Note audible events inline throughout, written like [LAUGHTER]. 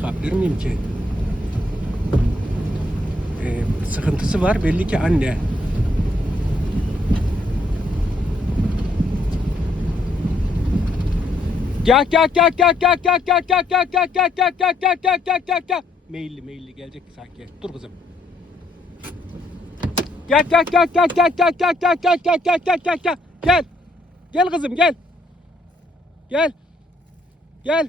çıkabilir miyim ki? Ee, sıkıntısı var belli ki anne. Gel gel gel gel gel gel gel gel gel gel gel gel gel gel gel gel gel gel Meyilli meyilli gelecek sanki. Dur kızım. Gel gel gel gel gel gel gel gel gel gel gel gel gel gel gel Gel kızım gel. Gel. Gel.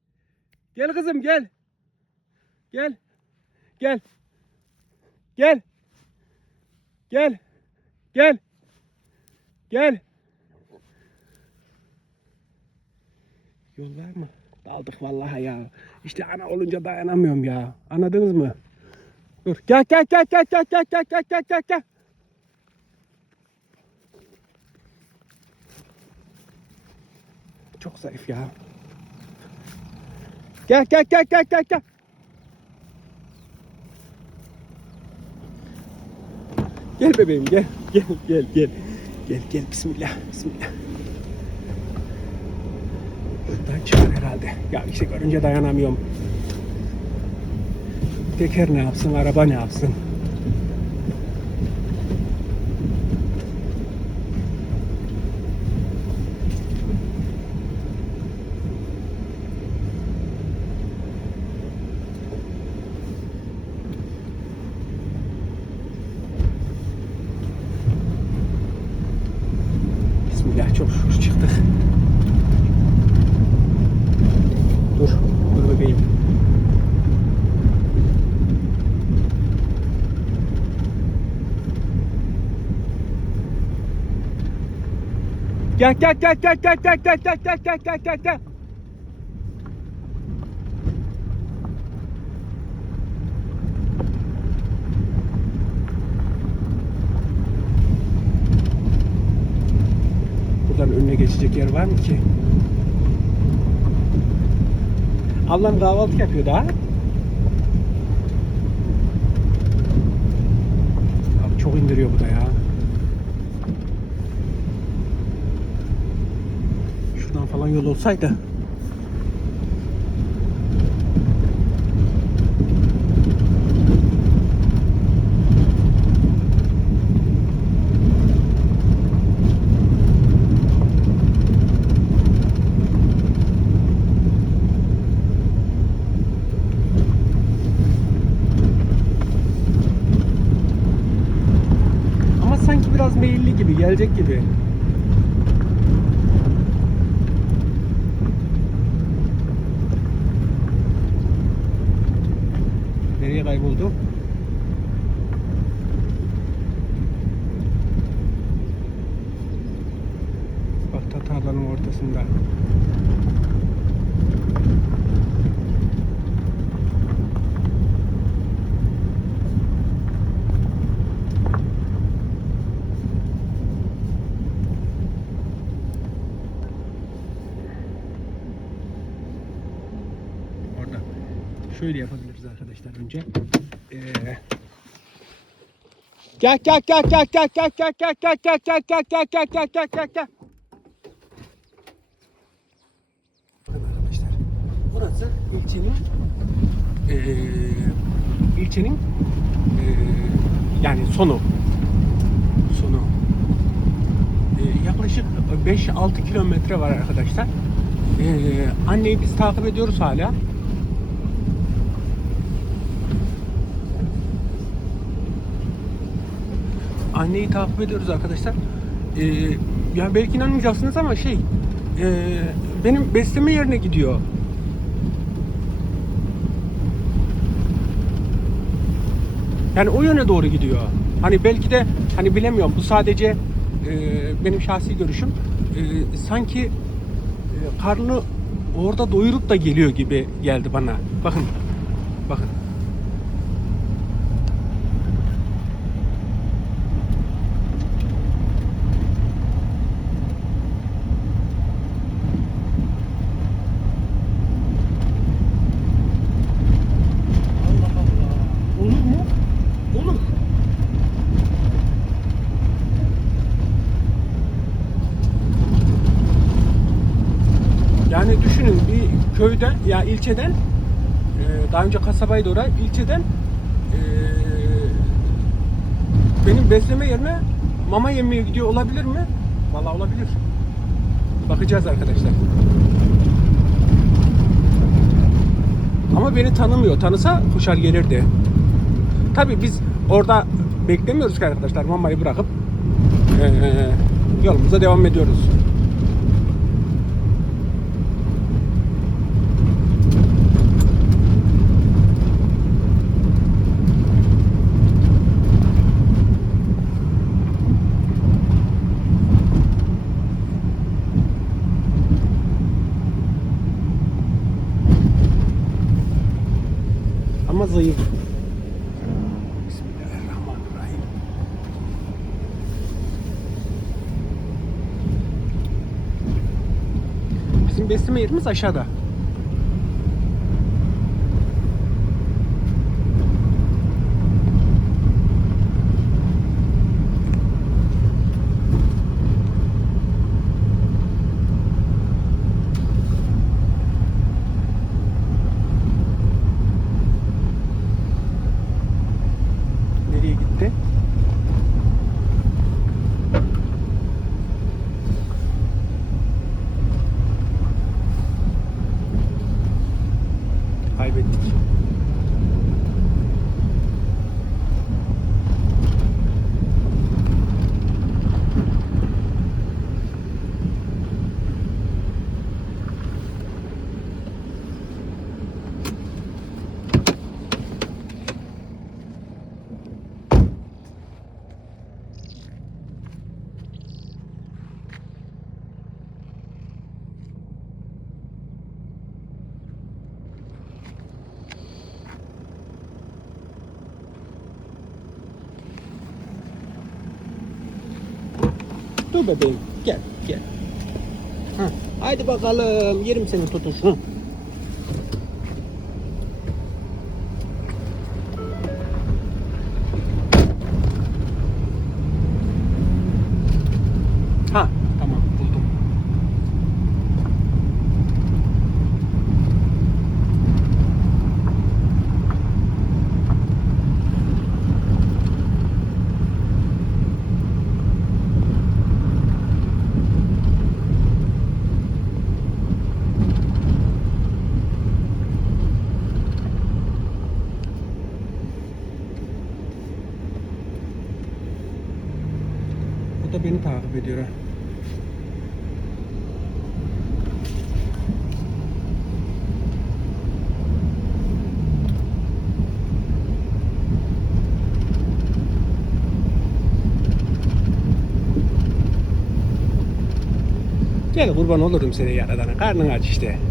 Gel kızım gel. Gel. Gel. Gel. Gel. Gel. Gel. Yol var mı? Daldık vallahi ya. İşte ana olunca dayanamıyorum ya. Anladınız mı? Dur. Gel gel gel gel gel gel gel gel gel gel gel. Çok zayıf ya. Gel gel gel gel gel gel. Gel bebeğim gel. Gel gel gel. Gel gel bismillah. Bismillah. Şuradan çıkar herhalde. Ya işte görünce dayanamıyorum. Teker ne yapsın, araba ne yapsın? Bismillah çok şükür çıktık. Dur, dur bebeğim. Gel gel gel gel gel gel gel gel gel gel gel gel gel. Buradan önüne geçecek yer var mı ki? Ablam kahvaltı yapıyor daha. Abi çok indiriyor bu da ya. Falan yol olsaydı. Ama sanki biraz meyilli gibi, gelecek gibi. Nereye kayboldu? Bak ta tarlanın ortasında. Orada. Şöyle yapabiliriz arkadaşlar önce. Ee, Gel gel gel gel gel gel gel gel gel gel gel gel gel gel gel gel gel gel. Arkadaşlar. Burası ilçenin ilçenin yani sonu. Sonu. Yaklaşık 5-6 kilometre var arkadaşlar. Anneyi biz takip ediyoruz hala. Anneyi takip ediyoruz arkadaşlar. Ee, ya belki inanmayacaksınız ama şey e, benim besleme yerine gidiyor. Yani o yöne doğru gidiyor. Hani belki de hani bilemiyorum bu sadece e, benim şahsi görüşüm. E, sanki e, karnını orada doyurup da geliyor gibi geldi bana. Bakın Bakın. Allah Allah. Olur mu? Olur. Yani düşünün bir köyden ya ilçeden e, daha önce kasabaydı oraya ilçeden e, benim besleme yerine mama yemeye gidiyor olabilir mi? Vallahi olabilir. Bakacağız arkadaşlar. Ama beni tanımıyor. Tanısa koşar gelirdi. Tabii biz orada beklemiyoruz ki arkadaşlar. Mamayı bırakıp eee, yolumuza devam ediyoruz. Ama zayıf. Bismillahirrahmanirrahim. Bizim besleme yerimiz aşağıda. Bebeğim. Gel, gel. Ha, haydi bakalım. Yerim senin tutuşunu. Ha, tamam buldum. Bu da beni takip ediyor. ha. Gel kurban olurum seni yaradana. Karnın aç işte.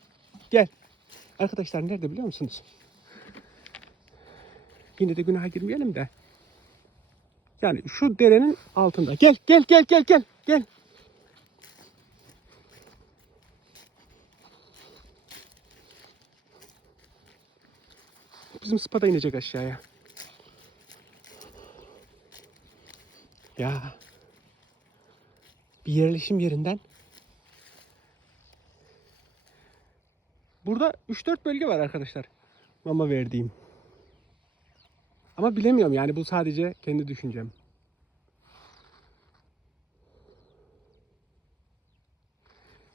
arkadaşlar nerede biliyor musunuz yine de günaha girmeyelim de yani şu derenin altında gel gel gel gel gel gel bizim spada inecek aşağıya Ya. Bir yerleşim yerinden. Burada 3-4 bölge var arkadaşlar. Mama verdiğim. Ama bilemiyorum yani bu sadece kendi düşüncem.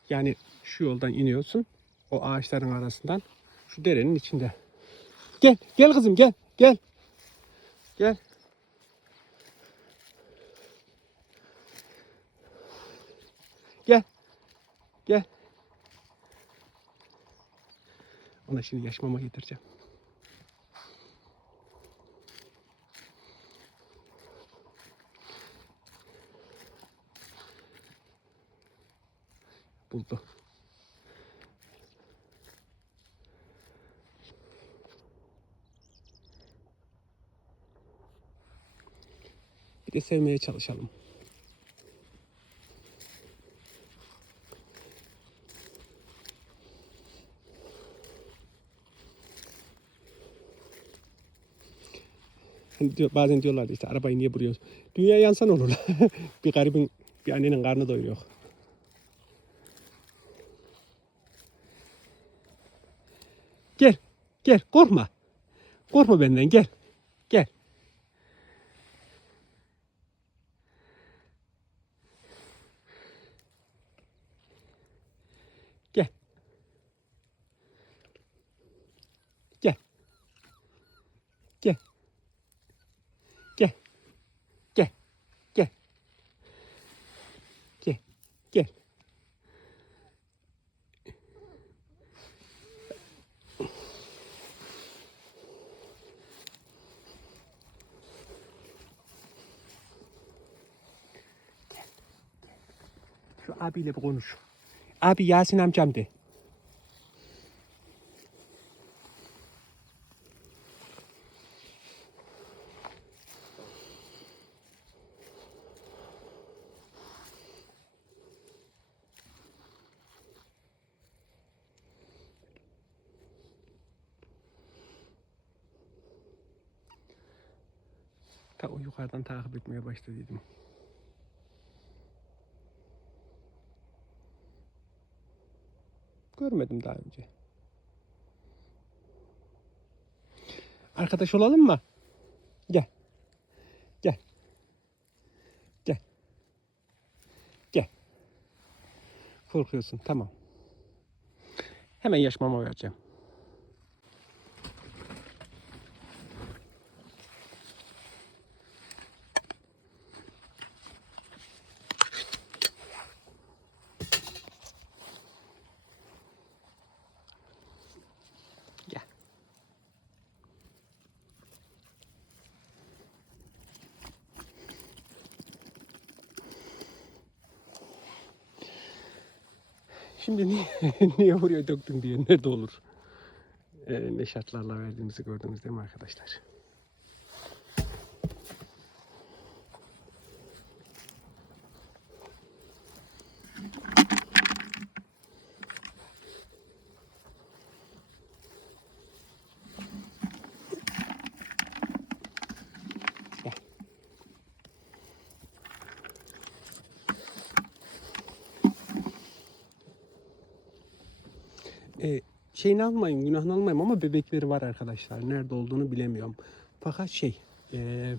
Yani şu yoldan iniyorsun. O ağaçların arasından. Şu derenin içinde. Gel, gel kızım gel, gel. Gel. Gel. Gel. Ona şimdi yaş mama getireceğim. Buldu. Bir de sevmeye çalışalım. Hani diyor, bazen diyorlar işte arabayı niye buraya Dünya yansan olur. [LAUGHS] bir garibin bir annenin karnı doyuruyor. Gel. Gel. Korkma. Korkma benden. Gel. Gel. Gel. Gel. Gel. Gel. Gel. Gel. Gel. Şu abiyle bir konuş. Abi Yasin amcam de. Ta o yukarıdan takip etmeye başladıydım. Görmedim daha önce. Arkadaş olalım mı? Gel. Gel. Gel. Gel. Korkuyorsun. Tamam. Hemen yaş mama vereceğim. Şimdi niye, [LAUGHS] niye buraya döktün diye nerede olur? Ee, ne şartlarla verdiğimizi gördünüz değil mi arkadaşlar? e, şeyini almayın, günahını almayın ama bebekleri var arkadaşlar. Nerede olduğunu bilemiyorum. Fakat şey, e,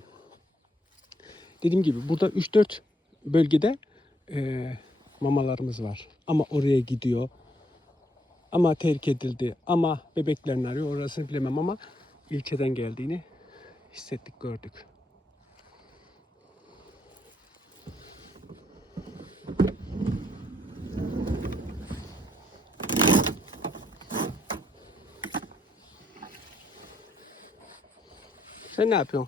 dediğim gibi burada 3-4 bölgede e, mamalarımız var. Ama oraya gidiyor. Ama terk edildi. Ama bebeklerini arıyor. Orasını bilemem ama ilçeden geldiğini hissettik, gördük. Você não,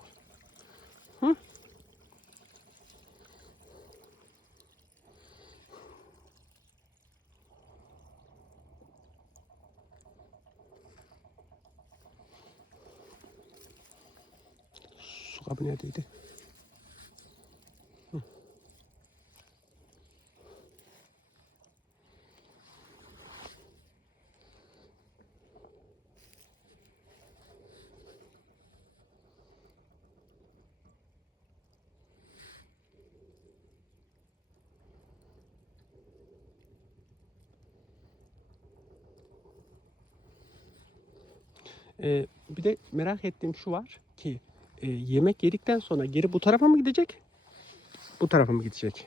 Ee, bir de merak ettiğim şu var ki e, yemek yedikten sonra geri bu tarafa mı gidecek? Bu tarafa mı gidecek?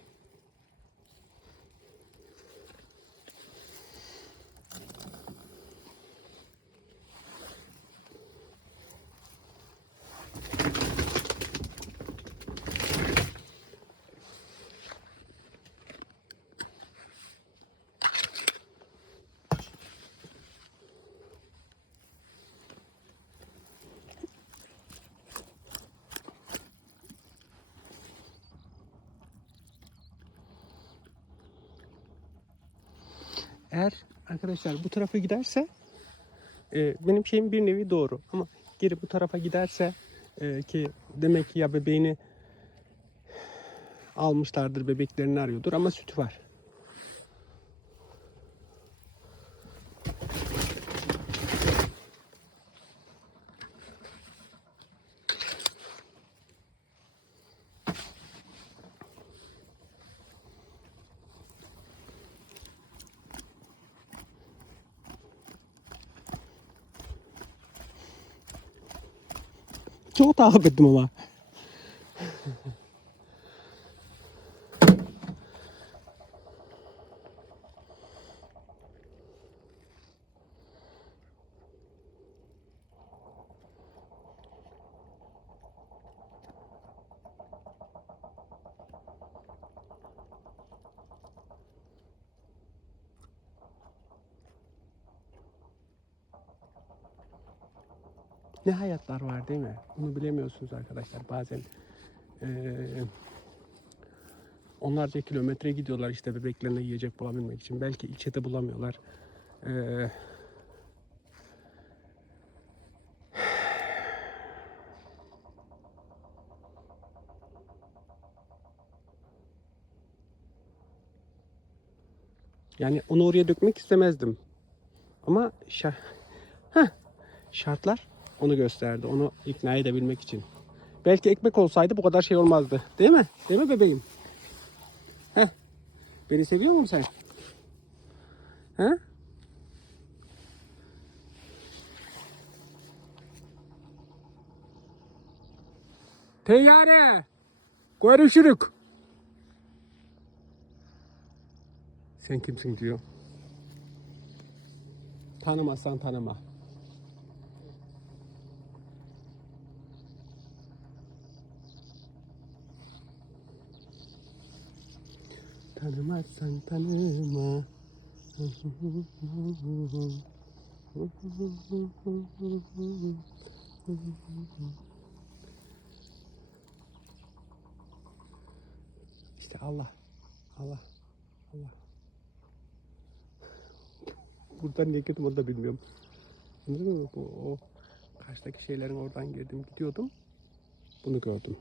Arkadaşlar bu tarafa giderse e, benim şeyim bir nevi doğru ama geri bu tarafa giderse e, ki demek ki ya bebeğini almışlardır bebeklerini arıyordur ama sütü var. Çok takip Ne hayatlar var değil mi? Bunu bilemiyorsunuz arkadaşlar. Bazen eee onlarca kilometre gidiyorlar işte bebeklerine yiyecek bulabilmek için. Belki ilçede bulamıyorlar. Eee yani onu oraya dökmek istemezdim. Ama şa Heh, şartlar onu gösterdi. Onu ikna edebilmek için. Belki ekmek olsaydı bu kadar şey olmazdı. Değil mi? Değil mi bebeğim? Heh. Beni seviyor musun sen? He? Teyyare. Görüşürük. Sen kimsin diyor. Tanımazsan tanıma. Tanımazsan tanıma. İşte Allah. Allah. Allah. Buradan niye girdim onu da bilmiyorum. Anladın? Bu, o karşıdaki şeylerin oradan girdim gidiyordum. Bunu gördüm.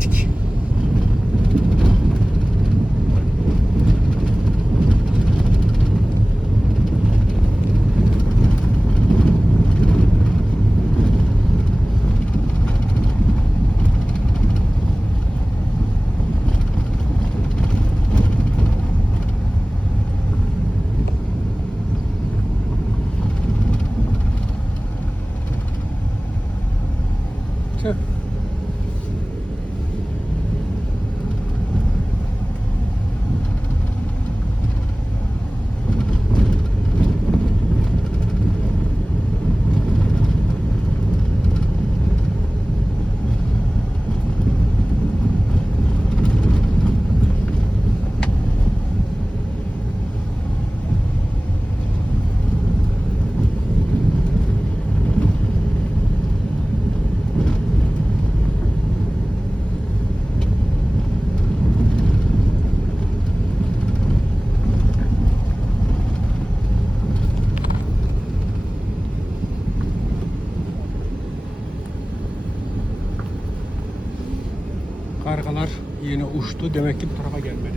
Thank you. oluştu. Demek ki bu tarafa gelmeli.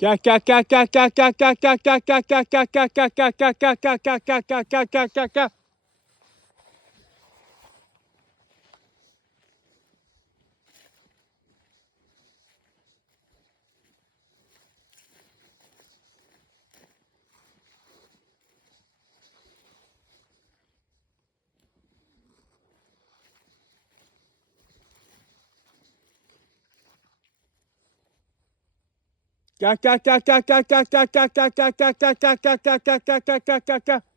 Kaka gel gel gel gel gel gel gel gel gel gel gel gel gel gel gel gel gel gel